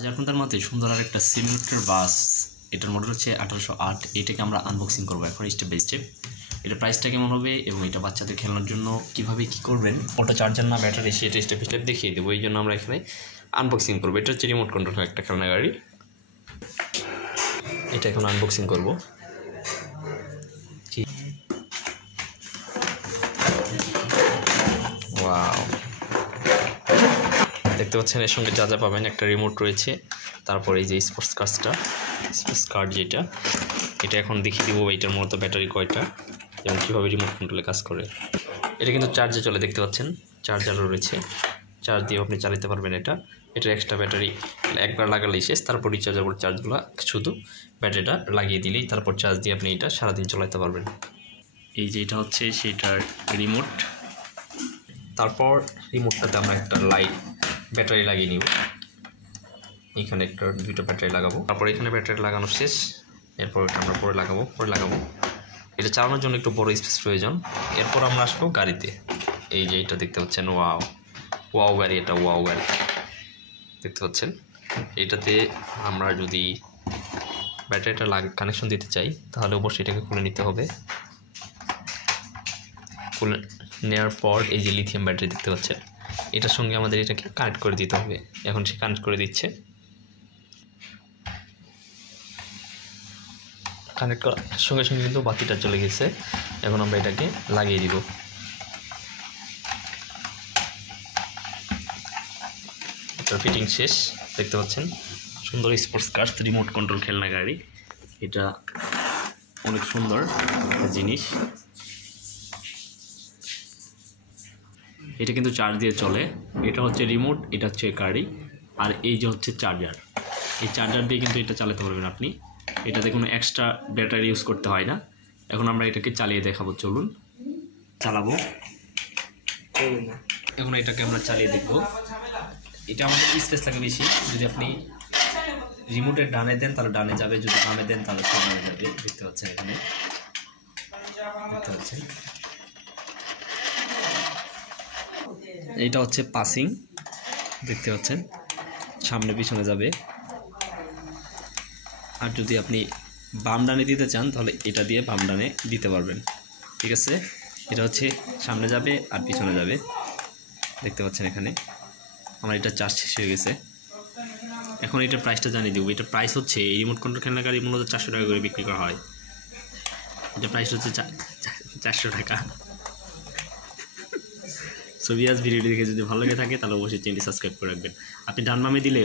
হাজার ঘন্টার মধ্যে সুন্দর আর একটা সিমিউলেটর বাস, এটার মডেল হচ্ছে 1808। এটাকে আমরা আনবক্সিং করবো এখন স্টেপ বাই স্টেপ। এটা প্রাইসটা কেমন হবে এবং এটা বাচ্চাদের খেলানোর জন্য কীভাবে কী করবেন, অটো চার্জার না ব্যাটারি, সেটা স্টেপ বাই স্টেপ দেখিয়ে দেবো। এই জন্য আমরা এখানে আনবক্সিং করবো। এটা হচ্ছে রিমোট কন্ট্রোল একটা খেলনা গাড়ি, এটা এখন আনবক্সিং করবো। ওয়াও, দেখতে পাচ্ছেন এর সঙ্গে যা যা পাবেন, একটা রিমোট রয়েছে, তারপরে এই যে স্পোর্টস কার্ড যেটা, এটা এখন দেখিয়ে দিব এইটার মতো ব্যাটারি কয়টা এবং কীভাবে রিমোট কন্ট্রোলে কাজ করে। এটা কিন্তু চার্জে চলে, দেখতে পাচ্ছেন চার্জারও রয়েছে, চার্জ দিয়েও আপনি চালাতে পারবেন। এটা এক্সট্রা ব্যাটারি একবার লাগালেই শেষ, তারপর রিচার্জেবল চার্জগুলো শুধু ব্যাটারিটা লাগিয়ে দিলেই তারপর চার্জ দিয়ে আপনি এটা সারাদিন চালাতে পারবেন। এই যে এটা হচ্ছে সেটার রিমোট। তারপর রিমোটটাতে আমরা একটা লাইট ব্যাটারি লাগিয়ে নিব, এখানে একটা দুটো ব্যাটারি লাগাবো, তারপর এখানে ব্যাটারি লাগানো শেষ, এরপর এটা আমরা পরে লাগাবো। এটা চালানোর জন্য একটু বড় স্পেস প্রয়োজন। এরপর আমরা আসবো গাড়িতে। এই যে এটা দেখতে পাচ্ছেন, ওয়াও গাড়ি, এটা ওয়াও গাড়ি দেখতে পাচ্ছেন। এটাতে আমরা যদি ব্যাটারিটা কানেকশন দিতে চাই তাহলে অবশ্যই এটাকে খুলে নিতে হবে। খুলে নেওয়ার পর এই যে লিথিয়াম ব্যাটারি দেখতে পাচ্ছেন, এটার সঙ্গে আমাদের এটাকে কানেক্ট করে দিতে হবে। এখন সে কানেক্ট করে দিচ্ছে। কানেক্ট করার সঙ্গে সঙ্গে কিন্তু বাতিটা চলে গেছে। এখন আমরা এটাকে লাগিয়ে দিব। এটা ফিটিং শেষ, দেখতে পাচ্ছেন সুন্দর স্পোর্টস কার রিমোট কন্ট্রোল খেলনা গাড়ি। এটা অনেক সুন্দর জিনিস। এটা কিন্তু চার্জ দিয়ে চলে। এটা হচ্ছে রিমোট, এটা হচ্ছে গাড়ি, আর এই যে হচ্ছে চার্জার। এই চার্জার দিয়ে কিন্তু এটা চালাতে পারবেন আপনি। এটাতে কোনো এক্সট্রা ব্যাটারি ইউজ করতে হয় না। এখন আমরা এটাকে চালিয়ে দেখাবো, চলুন চালাবো। এখন এটাকে আমরা চালিয়ে দেখব। এটা আমাদের স্পেস লাগে বেশি। যদি আপনি রিমোটের ডানে দেন তাহলে ডানে যাবে, যদি বামে দেন তাহলে বামে যাবে। দেখতে পাচ্ছেন এখানে, দেখতে পাচ্ছেন এইটা হচ্ছে পাসিং, দেখতে পাচ্ছেন সামনে পিছনে যাবে। আর যদি আপনি বাম ডানে দিতে চান তাহলে এটা দিয়ে বাম ডানে দিতে পারবেন। ঠিক আছে, এটা হচ্ছে সামনে যাবে আর পিছনে যাবে, দেখতে পাচ্ছেন এখানে। আমার এটা চার্জ শেষ হয়ে গেছে। এখন এটার প্রাইসটা জানিয়ে দেবো। এটা প্রাইস হচ্ছে, এই রিমোট কন্ট্রোল খেলনা গাড়ি মূলত 400 টাকা করে বিক্রি করা হয়। এটা প্রাইস হচ্ছে 400 টাকা। সো ভিডিওটি দেখে যদি ভালো লেগে থাকে তাহলে অবশ্যই চ্যানেলটি সাবস্ক্রাইব করে রাখবেন। আপনি ডান বামে দিলে